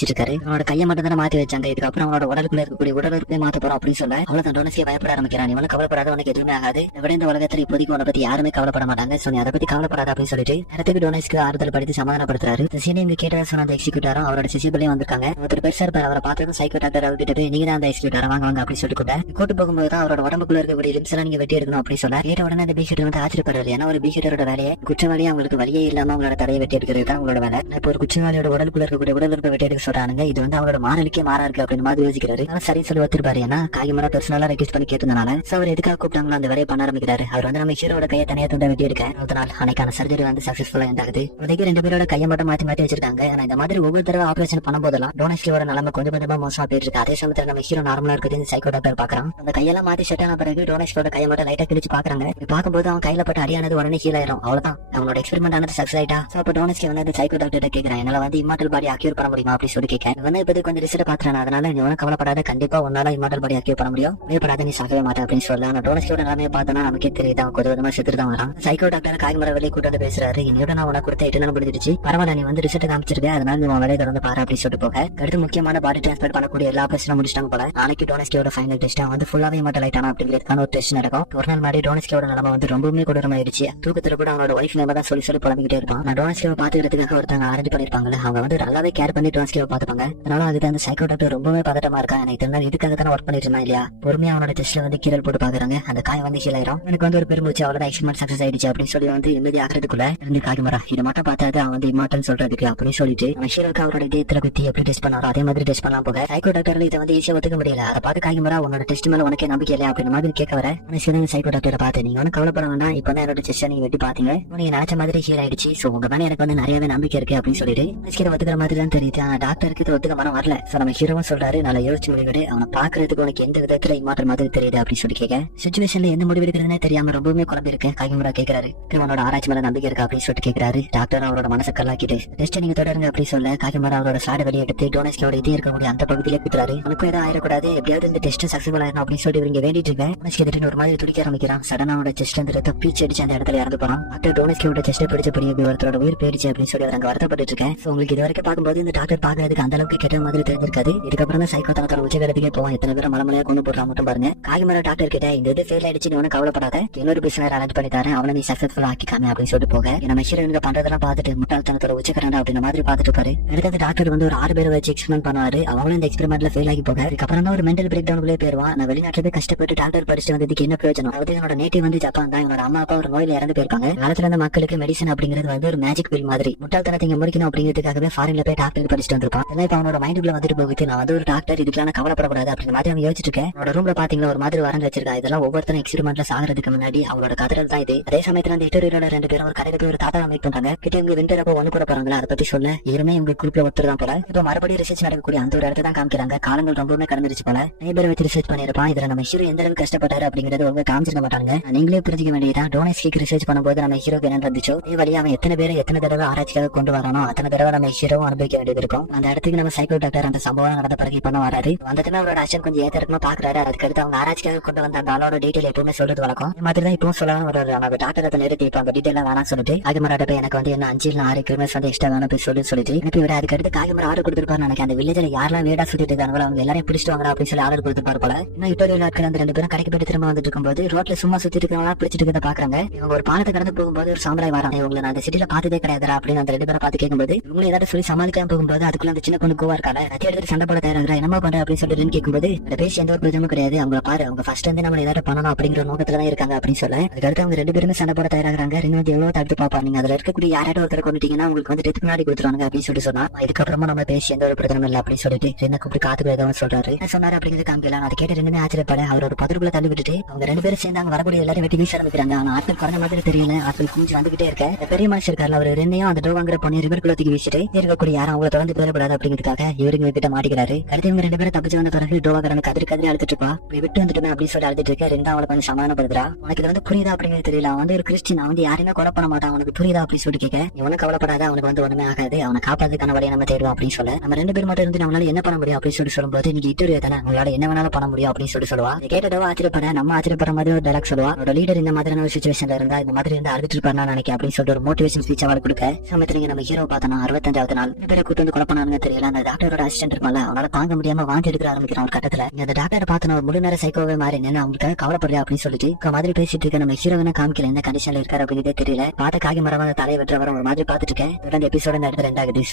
பேசிட்டு இருக்காரு. அவனோட கையை மட்டும் தானே மாத்தி வச்சாங்க, இதுக்கப்புறம் அவனோட உடலுக்குள்ள இருக்கக்கூடிய உடலுக்கு மாத்த போறோம் அப்படின்னு சொல்ல அவ்வளவு டோனஸ்கே பயப்பட ஆரம்பிக்கிறான். இவனும் கவலைப்படாத, உனக்கு எதுவுமே ஆகாது, இந்த உலகத்துல இப்போதைக்கு உன்னை பத்தி யாருமே கவலைப்பட மாட்டாங்க, சோ நீ அதை பத்தி கவலைப்படாத அப்படின்னு சொல்லிட்டு இடத்துக்கு டோனஸ்க்கு ஆறுதல் படுத்தி சமாதானப்படுத்துறாரு. சீனி இங்க கேட்ட சொன்ன அந்த எக்ஸிக்யூட்டரும் அவரோட சிசிபிளையும் வந்திருக்காங்க. ஒருத்தர் பெருசா இருப்பாரு, அவரை பார்த்ததும் சைக்கோ டாக்டர் அவர்கிட்ட போய் நீங்க தான் அந்த எக்ஸிக்யூட்டர் வாங்க வாங்க அப்படின்னு சொல்லிட்டு கூட்டு போகும்போது தான் அவரோட உடம்புக்குள்ள இருக்கக்கூடிய லிம்ஸ் எல்லாம் நீங்க வெட்டி எடுக்கணும் அப்படின்னு சொல்ல கேட்ட உடனே அந்த பீஷர் வந்து ஆச்சரியப்படுறாரு. ஏன்னா ஒரு பீஷரோட வேலையை குற்றவாளி அவங்களுக்கு வழியே இல்லாம அவங்களோட தலையை வெட்டி எடுக்கிறது தான் உங்களோட வேலை. இப்போ ஒரு குற்றவாளியோட உடலுக்குள்ள இருக்கக்கூடிய உடல் இருப்பை வெட்டி எடுக்க சொல்றாங்க, இது வந்து அவங்களோட மாறலுக்கே மாறா இருக்கு அப்படின்னு மாதிரி யோசிக்கிறாரு. சரி சொல்லி ஒத்துருப்பாரு. ஏன்னா காகிமரா பர்சனலா ரெக்வெஸ்ட் பண்ணி கேட்டதுனால அவர் எதுக்காக கூப்பிட்டாங்களோ அந்த வேலையை பண்ண ஆரம்பிக்கிறாரு. அவர் வந்து நம்ம ஹீரோட கையை தனியா துண்டை வெட்டி எடுக்க அதனால் அன்னைக்கான சர்ஜரி வந்து சக்சஸ்ஃபுல்லா எண்டாகுது. இப்போதைக்கு 2 பேரோட கையை மட்டும் மாத்தி மாத்தி வச்சிருக்காங்க. ஆனா இந்த மாதிரி ஒவ்வொரு தடவை ஆபரேஷன் பண்ணும் போதெல்லாம் டோனஸ்கியோட நிலைமை கொஞ்சம் கொஞ்சமா மோசமா போயிட்டு இருக்கு. அதே சமயத்துல நம்ம ஹீரோ நார்மலா இருக்கிறது சைக்கோ டாக்டர் பாக்குறான். அந்த கையெல்லாம் மாத்தி செட் ஆன பிறகு டோனஸ்கியோட கையை மட்டும் லைட்டா கிழிச்சு பாக்குறாங்க. பார்க்கும்போது அவன் கையில பட்டு அடியானது உடனே ஹீல் ஆயிரும். அவ்வளவுதான், அவனோட எக்ஸ்பெரிமெண்ட் ஆனது சக்சஸ் ஆயிட்டா. அப்ப டோனஸ்கி வந்து சைக்கோ டாக்டர் கேட்கறான், என்னால வந்து இம்மார்டல் பாடி அக்யூர் பண்ண முடியுமா அப்படின்னு சொல்லி கேட்க வந்து இப்போது கொஞ்சம் ரிசல்ட் பாத்துறான். அதனால நீ ஒன்னும் கவலைப்படாத, கண்டிப்பா உன்னால இம்மார்டல் பாடி அக்யூர் பண்ண முடியும், பயப்படாத, நீ சாகவே மாட்டேன் அப்படின்னு சொல்ல. ஆனா டோனஸ்கியோட நிலைமையை பார்த்தோம்னா நமக்கே தெரியுது அவன் கொஞ்சம் விதமா செத்துட்டு தான் வரான். சைக்கோ டாக்டர் காய்மர வெளியே கூட்டு பேசுறாரு. இன்னையோட நான் உனக்கு கொடுத்த 8 நாள் முடிஞ்சிருச்சு, பரவாயில்ல, நீ வந்து ரிசல்ட் காமிச்சிருக்க, அதனால நீ உன் வேலையை தொடர்ந்து பாரு அப்படின்னு சொல்லிட்டு போக அடுத்து முக்கியமான பாடி டிரான்ஸ்பர் பண்ணக்கூடிய எல்லா ஆபரேஷனும் முடிச்சிட்டாங்க போல. நாளைக்கு டோனஸ்கியோட ஃபைனல் டெஸ்ட் வந்து ஃபுல்லாவே மட்டும் லைட் ஆனா அப்படிங்கிறதுக்கான ஒரு டெஸ்ட் நடக்கும். ஒரு நாள் மாதிரி டோனஸ்கியோட நிலைமை வந்து ரொம்பவுமே கொடூரமாயிடுச்சு. தூக்கத்துல கூட அவனோட ஒய்ஃப் நேம் தான் சொல்லி புலம்பிக்கிட்டே இருப்பான். நான் டோனஸ்கியோவை பாத்துக்கிறதுக்காக ஒருத்தவங்க அரேஞ்ச் பண்ணிருப்பாங்கல்ல, அவங்க வந்து நல்லாவே கேர் பண்ணி டோனஸ்கியோவை பாத்துப்பாங்க. அதனால அதுக்கு அந்த சைக்கோ டாக்டர் ரொம்பவே பதட்டமா இருக்கா. எனக்கு தெரிஞ்சா இதுக்காக தானே ஒர்க் பண்ணிட்டு இருந்தா இல்லையா. பொறுமையா அவனோட டெஸ்ட்ல வந்து கீழல் போட்டு பாக்குறாங்க. அந்த காய் வந்து ஹீல் ஆயிரும். எனக்கு வந்து ஒரு பெருமூச்சு, அவ்வளவுதான், எக்ஸ்பெரிமெண்ட் சக்சஸ் ஆயிடுச்சு அப்படின்னு சொல்லி வந்து நிம்மதி ஆகிறதுக்குள்ள இருந்து காகிமரா இதை மட்டும் பார்த்தாது அவன் வந்து இம்மார்டல் சொல்றதுக்கு அப்படின்னு சொல்லிட்டு ஹீரோக்கு அவரோட இதயத்துல குத்தி எப்படி டெஸ்ட் பண்ணாரோ அதே மாதிரி டெஸ்ட் பண்ணலாம் போக சைக்கோ டாக்டர் இதை வந்து ஈஸியா ஒத்துக்க முடியல. அதை பார்த்து காகிமரா உன்னோட டெஸ்ட் மேல உனக்கே நம்பிக்கை இல்லையா அப்படின்னு மாதிரி கேட்க வர சைக்கோ டாக்டரை பார்த்து நீங்க ஒன்னும் கவலைப்பட வேண்டாம், இப்ப தான் என்னோட டெஸ்ட் நீங்க வெட்டி பாத்தீங்க, நீங்க நினைச்ச மாதிரி ஹீல் ஆயிடுச்சு, சோ உங்க மேல எனக்கு வந்து நிறையவே நம்பிக்கை இருக்கு அப்படின்னு சொல்லிட்டு ஒத்துக்கிற மாதிரி தான் தெரியுது. ஆனா டாக்டருக்கு இது ஒத்துக்க மனம் வரல. சோ நம்ம ஹீரோவும் சொல்றாரு, நல்லா யோசிச்சு முடிவு, அவனை பாக்குறதுக்கு உனக்கு எந்த விதத்துல இம்மாற்ற மாதிரி தெரியுது அப்படின்னு சொல்லி கேட்க சிச்சுவேஷன்ல எந்த முடிவு எடுக்கிறதுனே தெரியாம ரொம்பவுமே குழம்பு இருக்கு. காகிமரா கேட்கிறாரு, உன்னோட ஆராய்ச்சி மேல நம்பிக்கை இருக்கா அப்படின்னு சொல்லிட்டு கேட்கிறாரு. டாக்டர் அவரோட மனசை கல்லாக்கிட்டு டெஸ்ட் நீங்க தொடருங்க அப்படி சொல்ல காகிமரா அவரோட சாடை வெளியே எடுத்து டோனஸ்கியோட இதே இருக்கக்கூடிய அந்த பகுதியிலே குத்துறாரு. உனக்கும் எதாவது ஆயிடக்கூடாது, எப்படியாவது இந்த டெஸ்ட் சக்சஸ்ஃபுல் ஆயிடும் அப்படின்னு சொல்லி இவங்க வேண்டிட்டு இருக்கேன். டோனஸ்கி ஒரு மாதிரி துடிக்க ஆரம்பிக்கிறான். சடனா அவனோட செஸ்ட் வந்து ரத்த பீச்சு அடிச்சு அந்த இடத்துல இறந்து போறான். டாக்டர் டோனஸ்கியோட செஸ்ட் பிடிச்சபடி ஒருத்தரோட உயிர் போயிடுச்சு அப்படின்னு சொல்லி அவங்க வருத்தப்பட்டு இருக்கேன். உங்களுக்கு இது வரைக்கும் பார்க்கும்போது இந்த டாக்டர் பாக்குறதுக்கு அந்த அளவுக்கு கெட்ட மாதிரி தெரிஞ்சிருக்காது. இதுக்கப்புறம் தான் சைக்கோ தனத்தோட உச்சகலத்துக்கே போவான். எத்தனை பேரை மலமலையா கொண்டு போடுறா மட்டும் பாருங்க. காகிமரா டாக்டர் கிட்ட இந்த இது ஃபெயில் ஆயிடுச்சு, நீ ஒன்னும் கவலைப்படாத, இன்னொரு பிசினஸ் அரேஞ்ச் பண்ணி தரேன், அவனை நீ சக்சஸ்ஃபுல் ஆக்கிக்காம அப்படின்னு சொல்லிட்டு போக நம்ம ஹீரோயினுக்கு பண்றதெல்லாம் பார்த்துட்டு முட்டாள்தனத்தோட உச்சக்கரண்டா அப்படின்ற மாதிரி பார்த்துட்டு இருப்பாரு. அடுத்த டாக்டர் வந்து ஒரு 6 பேரை வச்சு எக்ஸ்பெரிமெண்ட் பண்ணுவாரு. அவங்களும் இந்த எக்ஸ்பெரிமெண்ட்ல ஃபெயில் ஆகி போக அதுக்கப்புறம் தான் ஒரு மென்டல் பிரேக் டவுன்குள்ளே போயிருவான். நான் வெளிநாட்டுல போய் கஷ்டப்பட்டு டாக்டர் படிச்சுட்டு வந்ததுக்கு என்ன பிரயோஜனம்? அதாவது என்னோட நேட்டிவ் வந்து ஜப்பான் தான், என்னோட அம்மா அப்பா ஒரு நோயில இறந்து போயிருக்காங்க. காலத்துல இருந்த மக்களுக்கு மெடிசன் அப்படிங்கிறது வந்து ஒரு மேஜிக் பில் மாதிரி, முட்டாள்தனத்தை இங்க முடிக்கணும் அப்படிங்கிறதுக்காகவே ஃபாரின்ல போய் டாக்டர் படிச்சுட்டு வந்திருப்பான். எல்லாம் இப்ப அவனோட மைண்டுக்குள்ள வந்துட்டு போகுது, நான் வந்து ஒரு டாக்டர், இதுக்கெல்லாம் கவலைப்படக்கூடாது அப்படின்ற மாதிரி அவன் யோசிச்சுட்டு இருக்கேன். அவனோட ரூம்ல பாத்தீங்கன்னா ஒரு மாதிரி வரைஞ்சு வச்சிருக்கா. இதெல்லாம் ஒவ்வொருத்தரும் எக்ஸ்பெரிமெண்ட்ல சாகிறதுக்கு முன்னாடி அவங்களோட கதறல் தான் இது. அதே சமயத்துல அந்த ஹீரோட 2 பேரும் ஒரு கடையில போய் ஒரு தாத்தா மீட் பண்றாங்க. கிட்ட இவங்க விண்டர் அப்போ ஒண்ணு கூட போறாங்களா அதை பத்தி சொல்ல இவருமே இவங்க குரூப்ல ஒருத்தர் தான் போல. இப்ப மறுபடியும் ரிசர்ச் நடக்கக்கூடிய அந்த ஒரு இடத்த தான் காமிக்கிறாங்க. காலங்கள் ரொம்பவுமே கடந்துருச்சு போல. நெய்பர் வச்சு ரிசர்ச் பண்ணிருப்பான். இதுல நம்ம ஹீரோ எந்த அளவுக்கு கஷ்டப்பட்டாரு அப்படிங்கறது அவங்க காமிச்சிருக்க மாட்டாங்க. நீங்களே புரிஞ்சுக்க வேண்டியதான். டோனஸ்கிக்கு ரிசர்ச் பண்ணும்போது நம்ம ஹீரோக்கு என்ன இருந்துச்சோ இதே வழி அவன் எத்தனை பேரை எத்தனை தடவை ஆராய்ச்சிக்காக கொண்டு வரானோ அத்தனை தடவை நம்ம ஹீரோவும் அனுபவிக்க வேண்டியது இருக்கும். அந்த இடத்துக்கு நம்ம சைக்கோ டாக்டர் அந்த சம்பவம் நடந்த பிறகு பண்ண வராது. வந்துட்டு அவரோட அச்சம் கொஞ்சம் ஏத்தரமா பாக்குறாரு. அதுக்கடுத்து அவங்க ஆராய்ச்சிக்காக கொண்டு வந்த அந்த ஆளோட டீட்டெயில் எப்பவுமே சொல்றது வழக்கம். இந்த மாதிரி தான் இப்பவும் சொல்லலாம் ஒரு நம்ம டாக்டர் அதை நிறுத்தி இப்ப அந்த டீட்டெயில் வேணாம் சொல்லிட்டு காகிமராட்ட போய் எனக்கு வந்து என்ன 5 இல்ல 6 கிரிமினல்ஸ் வந்து எக்ஸ்ட்ரா வேணும் போய் சொல்லிட்டு இப்ப இவரு அதுக்கடுத்து காகிமரா ஆர்டர் கொடுத்துருப்பாரு. எனக்கு அந்த வில்லேஜ்ல யாரெல்லாம் வேடா சுத்திட்டு இருக்காங்களோ அவங்க எல்லாரையும் பிடிச்சிட்டு வாங்க அப்படின்னு சொல்லி ஆர்டர் கொடுத்துருப்பாரு போல. இன்னும் இப்போ நாட்கள் அந்த 2 பேரும் கடைக்கு போயிட்டு திரும்ப வந்துட்டு இருக்கும்போது ரோட்ல சும்மா சுத்திட்டு இருக்கவங்களா பிடிச்சிட்டு இருக்கிறத பாக்குறாங்க. இவங்க ஒரு பாலத்தை கடந்து போகும்போது ஒரு சாம்பராய் வராங்க. இவங்களை நான் அந்த சிட்டில பார்த்ததே கிடையாதுரா அப்படின்னு அந்த 2 பேரை பார்த்து கேட்கும்போது இவங்க ஏதாவது சொல்லி சமாளிக்காம போகும்போது அதுக்குள்ள அந்த சின்ன பொண்ணு கோவா இருக்கால அதை எடுத்து சண்டை போட தயாராகிறா. என்னமா பண்ற அப்படின்னு சொல்லிட்டு கேட்கும்போது அந்த பேசி எந்த ஒரு பிரச்சனையும் கிடையாது, அவங்க பாரு அவங்க ஃபர்ஸ்ட் வந்து நம்ம ஏதாவது பண்ணணும் அப்படிங்கிற நோக்கத்துல தான் இருக்காங்க அப்படின்னு சொல்ல அதுக்கடுத்து அவங்க 2 பேருமே சண்டை போட தயாராகிறாங்க. வந்து எவ்வளவு தடுத்து பாப்பா, நீங்க அதுல இருக்கக்கூடிய யாராவது ஒருத்தர் கொண்டுட்டீங்கன்னா உங்களுக்கு வந்து டெத்துக்கு முன்னாடி கொடுத்துருவாங்க அப்படின்னு சொல்லி சொன்னா இதுக்கப்புறமா நம்ம பேசி எந்த ஒரு பிரச்சனை இல்லை அப்படின்னு சொல்லிட்டு என்ன கூப்பிட்டு காத்துக்கு ஏதோ சொல்றாரு. என்ன சொன்னாரு அப்படிங்கிறது காமிக்கலாம். அதை கேட்டு 2 ஆச்சரியப்பட அவரோட பதறுக்குள்ள தள்ளி விட்டுட்டு அவங்க 2 பேரும் சேர்ந்து அங்க வரக்கூடிய எல்லாரும் வெட்டி வீச ஆரம்பிக்கிறாங்க. ஆனா ஆட்கள் குறைஞ்ச மாதிரி தெரியல, ஆட்கள் குஞ்சு வந்துகிட்டே இருக்க பெரிய மனுஷன் இருக்காரு. அவர் 2 அந்த டோவாங்கிற பொண்ணு ரிவர்க்குள்ள தூக்கி வீசிட்டு இருக்கக்கூடிய யாரும் அவங்களை தொடர்ந்து பேரப்படாது அப்படிங்கிறதுக்காக இவருங்க கிட்ட மாட்டிக்கிறாரு. அடுத்து இவங்க 2 பேரும் தப்பிச்சு வந்த பிறகு டோவாகரன் கதிரி அழுத்துட்டு இருப்பா. விட்டு வந்துட்டுமே அப்படின்னு சொல்லி அழுதுட்டு இருக்க. 2 அவளை கொஞ்சம் சமாதானப்படுத்துறா. உனக்கு இது வந்து புரியுதா அப்படிங்கிறது தெரியல, அவன் வந்து ஒரு கிறிஸ்டின், அவன் வந்து யாருமே கொலை பண்ண மாட்டான், அவனுக்கு புரியுதா அப்படின்னு சொல்லி கேட்க இவனும் கவலைப்படாத, அவனுக்கு வந்து ஒண்ணுமே ஆகாது, அவனை காப்பாதுக்கான வழியை நம்ம தேடுவோம் அப்படின்னு சொல்ல நம்ம 2 பேர் மட்டும் இருந்து நம்மளால என்ன பண்ண முடியும் அப்படின்னு சொல்லி சொல்லும்போது நீங்க இட்டோரியா தானே, உங்களால என்ன வேணாலும் பண்ண முடியும் அப்படின்னு சொல்லி சொல்லுவா. கேட்டதோ ஆச்சரியப்பட நம்ம ஆச்சரியப்படுற மாதிரி ஒரு டைலாக் சொல்லுவா. அவரோட லீடர் இந்த மாதிரியான ஒரு சிச்சுவேஷன்ல இருந்தா இந்த மாதிரி இருந்து அழுதுட்டு இருப்பாரு நினைக்கிறேன் அப்படின்னு சொல்லிட்டு ஒரு மோட்டிவேஷன் ஸ்பீச் அவளுக்கு கொடுக்க சமயத்துல நம்ம ஹீரோ பார்த்தோம்னா 65வது நாள் 2 பேரை கூட்டு வந்து கொலை பண்ண பண்றாங்க தெரியல. அந்த டாக்டரோட அசிஸ்டன்ட் இருப்பால அவனால தாங்க முடியாம வாந்தி எடுக்க ஆரம்பிக்கிறான் ஒரு கட்டத்துல. அந்த டாக்டரை பார்த்து நான் முழு நேரம் சைக்கோவே மாறி நின்று அவங்களுக்கு கவலைப்படுறியா அப்படின்னு சொல்லிட்டு மாதிரி பேசிட்டு இருக்க நம்ம ஹீரோவினா காமிக்கல எந்த கண்டிஷன்ல இருக்காரு அப்படிங்கிறதே தெரியல. பார்த்த காகி மரமான தலையை வெட்டுறவரை ஒரு மாதிரி பாத்துட்டு இருக்கேன். தொடர்ந்து எபிசோட நடத்த 2 ஆகுது.